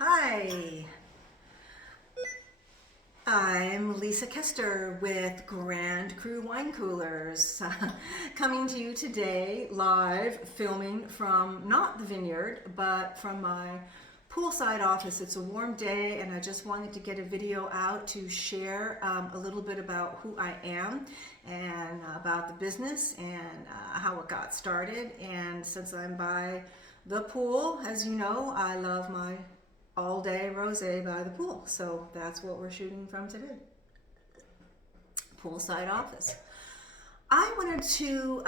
Hi, I'm Lisa Kester with Grand Cru Wine Coolers, coming to you today live, filming from not the vineyard, but from my poolside office. It's a warm day, and I just wanted to get a video out to share a little bit about who I am and about the business and how it got started. And since I'm by the pool, as you know, I love my all day rosé by the pool. So that's what we're shooting from today. Poolside office. I wanted to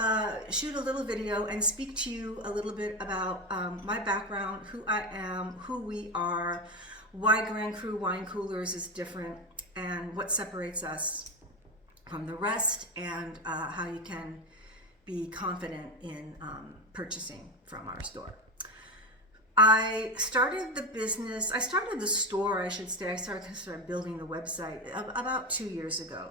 shoot a little video and speak to you a little bit about my background, who I am, who we are, why Grand Cru Wine Coolers is different, and what separates us from the rest, and how you can be confident in purchasing from our store. I started the store, I should say. I started building the website about 2 years ago.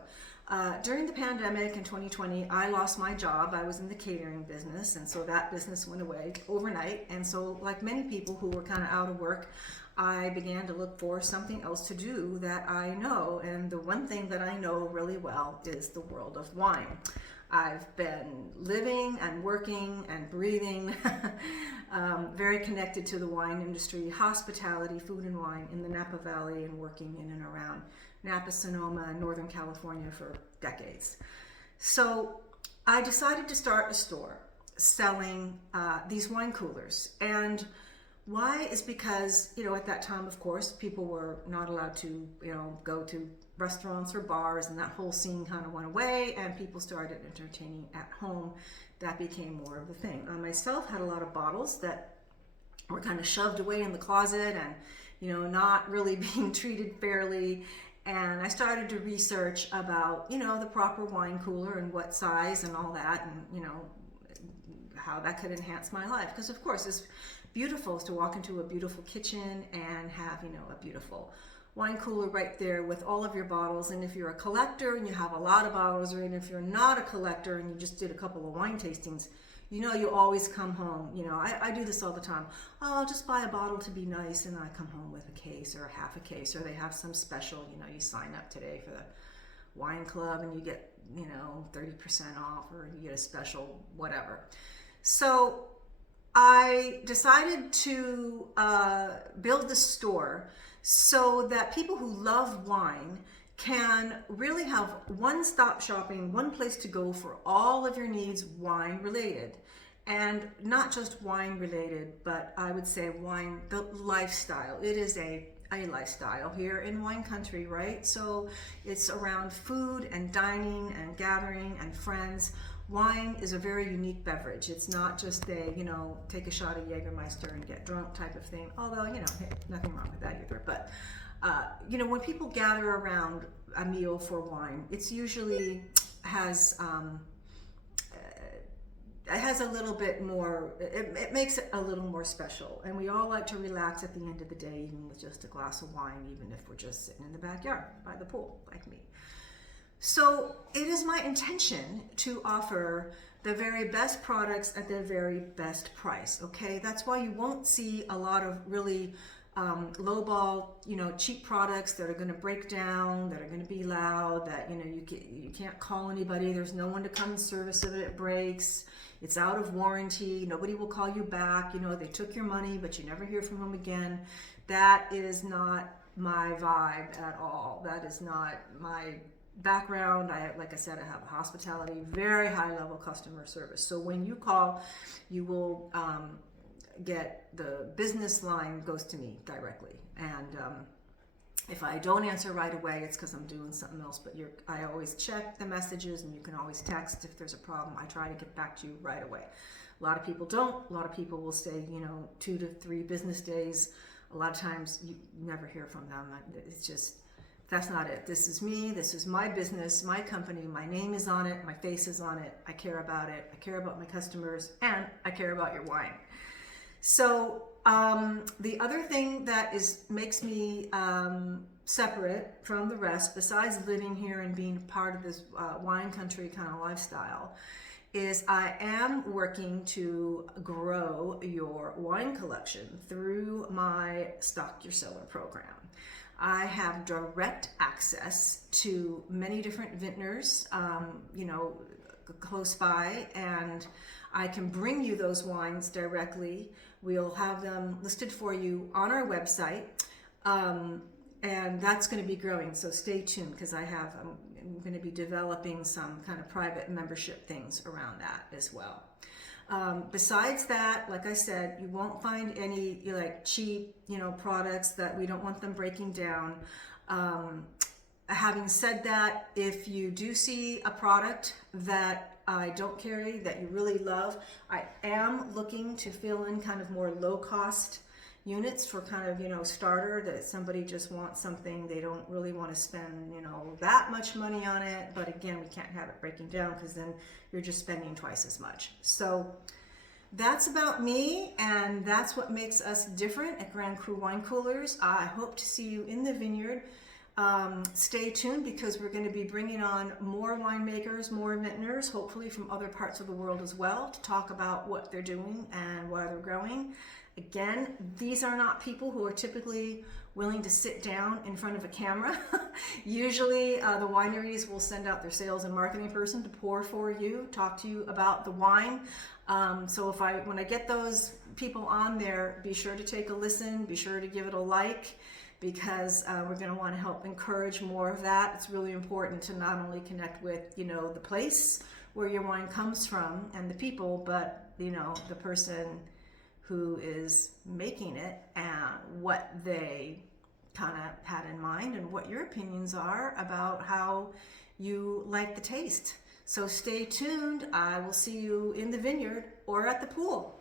During the pandemic in 2020, I lost my job. I was in the catering business, and so that business went away overnight. And so, like many people who were kind of out of work, I began to look for something else to do that I know. And the one thing that I know really well is the world of wine. I've been living and working and breathing very connected to the wine industry, hospitality, food and wine in the Napa Valley, and working in and around Napa, Sonoma, and Northern California for decades. So I decided to start a store selling these wine coolers. And why is because, at that time, of course, people were not allowed to, go to restaurants or bars, and that whole scene kind of went away, and people started entertaining at home. That became more of a thing. I myself had a lot of bottles that were kind of shoved away in the closet and, not really being treated fairly. And I started to research about, the proper wine cooler and what size and all that, and, how that could enhance my life. Because, of course, it's beautiful to walk into a beautiful kitchen and have, a beautiful wine cooler right there with all of your bottles. And if you're a collector and you have a lot of bottles, or even if you're not a collector and you just did a couple of wine tastings, you always come home. I do this all the time. Oh, I'll just buy a bottle to be nice, and I come home with a case or a half a case, or they have some special, you sign up today for the wine club and you get, 30% off, or you get a special whatever. So I decided to build this store so that people who love wine can really have one-stop shopping, one place to go for all of your needs wine related. And not just wine related, but I would say wine, the lifestyle. It is a lifestyle here in wine country, right? So it's around food and dining and gathering and friends. Wine is a very unique beverage. It's not just a, take a shot of Jägermeister and get drunk type of thing. Although, hey, nothing wrong with that either. But, when people gather around a meal for wine, it's usually it has a little bit more, it makes it a little more special. And we all like to relax at the end of the day, even with just a glass of wine, even if we're just sitting in the backyard by the pool, like me. So it is my intention to offer the very best products at the very best price, okay? That's why you won't see a lot of really lowball, cheap products that are going to break down, that are going to be loud, that, you can't call anybody. There's no one to come and service if it breaks. It's out of warranty. Nobody will call you back. They took your money, but you never hear from them again. That is not my vibe at all. That is not my background. Like I said, I have hospitality, very high level customer service. So when you call, you will get the business line goes to me directly. And if I don't answer right away, it's because I'm doing something else. But I always check the messages, and you can always text if there's a problem. I try to get back to you right away. A lot of people don't. A lot of people will say, 2 to 3 business days. A lot of times you never hear from them. It's just, that's not it. This is me. This is my business, my company. My name is on it. My face is on it. I care about it. I care about my customers, and I care about your wine. So the other thing that makes me separate from the rest, besides living here and being part of this wine country kind of lifestyle, is I am working to grow your wine collection through my Stock Your Cellar program. I have direct access to many different vintners, close by, and I can bring you those wines directly. We'll have them listed for you on our website, and that's going to be growing. So stay tuned, because I'm going to be developing some kind of private membership things around that as well. Besides that, like I said, you won't find any cheap, products that we don't want them breaking down. Having said that, if you do see a product that I don't carry that you really love, I am looking to fill in kind of more low cost units for kind of, starter, that somebody just wants something, they don't really want to spend, that much money on it. But again, we can't have it breaking down, because then you're just spending twice as much. So that's about me, and that's what makes us different at Grand Cru Wine Coolers. I hope to see you in the vineyard. Stay tuned, because we're going to be bringing on more winemakers, more vintners, hopefully from other parts of the world as well, to talk about what they're doing and why they're growing. Again, these are not people who are typically willing to sit down in front of a camera. Usually the wineries will send out their sales and marketing person to pour for you, talk to you about the wine. So when I get those people on there, be sure to take a listen, be sure to give it a like, because we're going to want to help encourage more of that. It's really important to not only connect with, the place where your wine comes from and the people, but, the person who is making it and what they kind of had in mind, and what your opinions are about how you like the taste. So stay tuned. I will see you in the vineyard or at the pool.